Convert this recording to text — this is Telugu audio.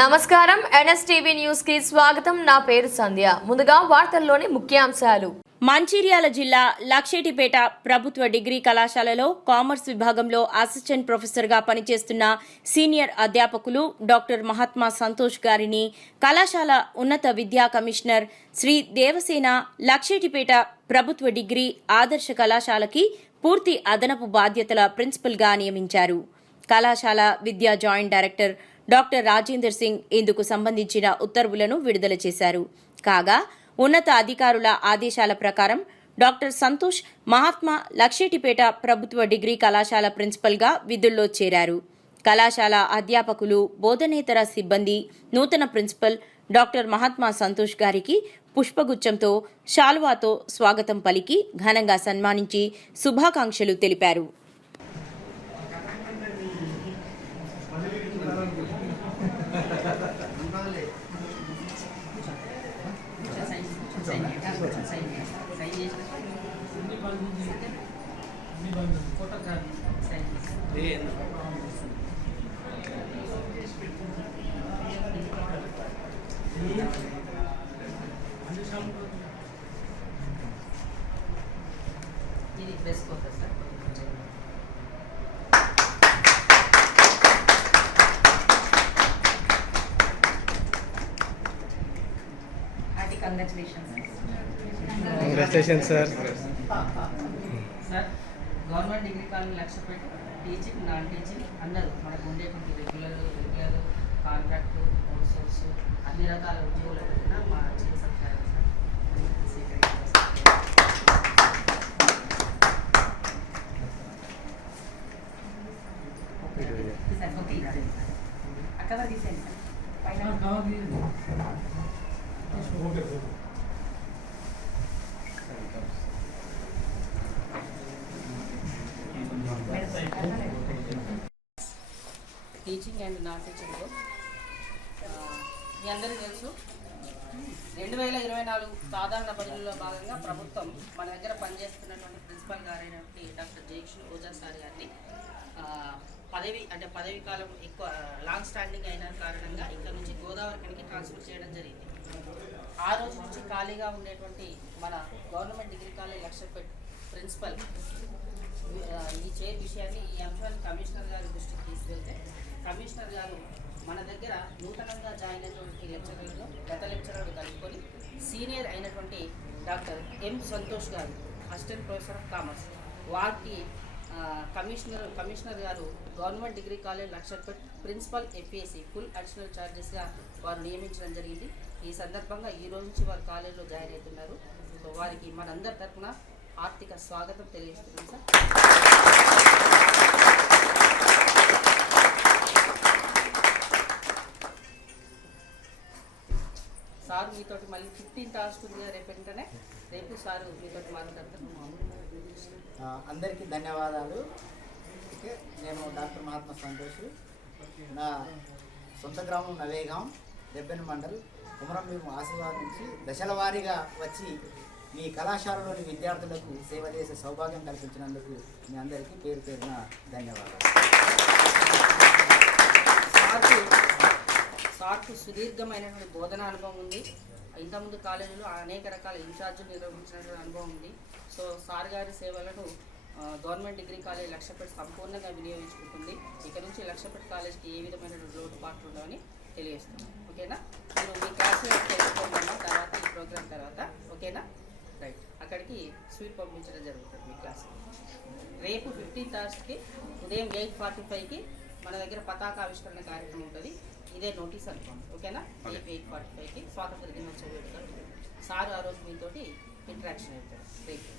నమస్కారం. ఎన్ఎస్టీవీ న్యూస్కి స్వాగతం. నా పేరు సంధ్య. ముందుగా వార్తల్లోని ముఖ్యాంశాలు. మంచిర్యాల జిల్లా లక్షేటిపేట ప్రభుత్వ డిగ్రీ కళాశాలలో కామర్స్ విభాగంలో అసిస్టెంట్ ప్రొఫెసర్గా పనిచేస్తున్న సీనియర్ అధ్యాపకులు డాక్టర్ మహాత్మా సంతోష్ గారిని కళాశాల ఉన్నత విద్యా కమిషనర్ శ్రీ దేవసేన లక్షేటిపేట ప్రభుత్వ డిగ్రీ ఆదర్శ కళాశాలకి పూర్తి అదనపు బాధ్యతల ప్రిన్సిపల్గా నియమించారు. కళాశాల విద్యా joint director doctor Rajender Singh ఇందుకు సంబంధించిన ఉత్తర్వులను విడుదల చేశారు. కాగా ఉన్నత అధికారుల ఆదేశాల ప్రకారం డాక్టర్ సంతోష్ మహాత్మా లక్షేటిపేట ప్రభుత్వ డిగ్రీ కళాశాల ప్రిన్సిపల్గా విధుల్లో చేరారు. కళాశాల అధ్యాపకులు బోధనేతర సిబ్బంది నూతన ప్రిన్సిపల్ డాక్టర్ మహాత్మా సంతోష్ గారికి పుష్పగుచ్చంతో శాల్వాతో స్వాగతం పలికి ఘనంగా సన్మానించి శుభాకాంక్షలు తెలిపారు ఇది dress code sir hearty congratulations congratulation sir sir government degree college Lakshapet teaching non teaching అందరూ మనకు ఉండేటువంటి రెగ్యులర్ రెగ్యులర్ కాంట్రాక్ట్ అవుట్సోర్స్ అన్ని రకాల ఉద్యోగుల పెట్టిన మా తీసాను ఓకే అక్కడ తీసేయండి సార్ పైన టీచింగ్ అండ్ నాన్ టీచింగ్ మీ అందరికీ తెలుసు. రెండు వేల ఇరవై నాలుగు సాధారణ బదులలో భాగంగా ప్రభుత్వం మన దగ్గర పనిచేస్తున్నటువంటి ప్రిన్సిపల్ గారైనటువంటి డాక్టర్ జయకృష్ణ ఓజా సార్ గారిని పదవి అంటే పదవి కాలం ఎక్కువ uh, లాంగ్ స్టాండింగ్ అయిన కారణంగా ఇక్కడ నుంచి గోదావరి కనికి ట్రాన్స్ఫర్ చేయడం జరిగింది. రోజు నుంచి ఖాళీగా ఉండేటువంటి మన government degree college Lakshapet principal ఈ చైర్ విషయాన్ని ఈ అంశాన్ని కమిషనర్ గారి దృష్టికి తీసుకెళ్తే కమిషనర్ గారు మన దగ్గర నూతనంగా జాయిన్ అయినటువంటి లెక్చరర్లను గత లెక్చరర్లు కలుపుకొని సీనియర్ అయినటువంటి doctor M Santosh garu assistant professor of commerce వారికి commissioner commissioner garu government degree college Lakshapet principal FAC full additional ఛార్జెస్గా వారు నియమించడం జరిగింది. ఈ సందర్భంగా ఈ రోజు నుంచి వారు కాలేజీలో జాయిన్ అవుతున్నారు. సో వారికి మనందరి తరఫున ఆర్థిక స్వాగతం తెలియజేస్తున్నాం సార్. సార్ మీతోటి మళ్ళీ ఫిఫ్టీన్త్ ఆగస్ట్ రేపు వెంటనే. రేపు సార్ మీతోటి మాట్లాడతారు. మామూలు అందరికీ ధన్యవాదాలు. ఓకే నేను డాక్టర్ మహాత్మా సంతోష్. నా సొంత గ్రామం నవేగాం దెబ్బెన్ మండల్. కుమరం మేము ఆశీర్వాదం నుంచి దశల వారీగా వచ్చి మీ కళాశాలలోని విద్యార్థులకు సేవ చేసే సౌభాగ్యం కల్పించినందుకు మీ అందరికీ పేరు పేరున ధన్యవాదాలు. సార్కు సార్కు సుదీర్ఘమైనటువంటి బోధన అనుభవం ఉంది. ఇంతకుముందు కాలేజీలో అనేక రకాల ఇన్ఛార్జీలు నిర్వహించినటువంటి అనుభవం ఉంది. సో సార్ గారి సేవలను గవర్నమెంట్ డిగ్రీ కాలేజ్ లక్షపేట సంపూర్ణంగా వినియోగించుకుంటుంది. ఇక నుంచి లక్షపేట కాలేజ్కి ఏ విధమైన లోటుపాట్లు ఉండవని తెలియజేస్తాం ఓకేనా? మీరు మీ క్లాస్లో తెలుసుకోమన్నా తర్వాత ఈ ప్రోగ్రామ్ తర్వాత. ఓకేనా? రైట్ అక్కడికి స్వీట్ పంపించడం జరుగుతుంది మీ క్లాస్ రేపు ఫిఫ్టీన్త్ ఆగస్ట్కి ఉదయం ఎయిట్ ఫార్టీ ఫైవ్కి మన దగ్గర పతాక ఆవిష్కరణ కార్యక్రమం ఉంటుంది. ఇదే నోటీస్ అనుకోండి ఓకేనా? ఎయిట్ ఫార్టీ ఫైవ్కి స్వాతంత్ర దినోత్సవం వేడుకలు. సార్ ఆ రోజు మీతోటి ఇంటరాక్షన్ అవుతారు రేపు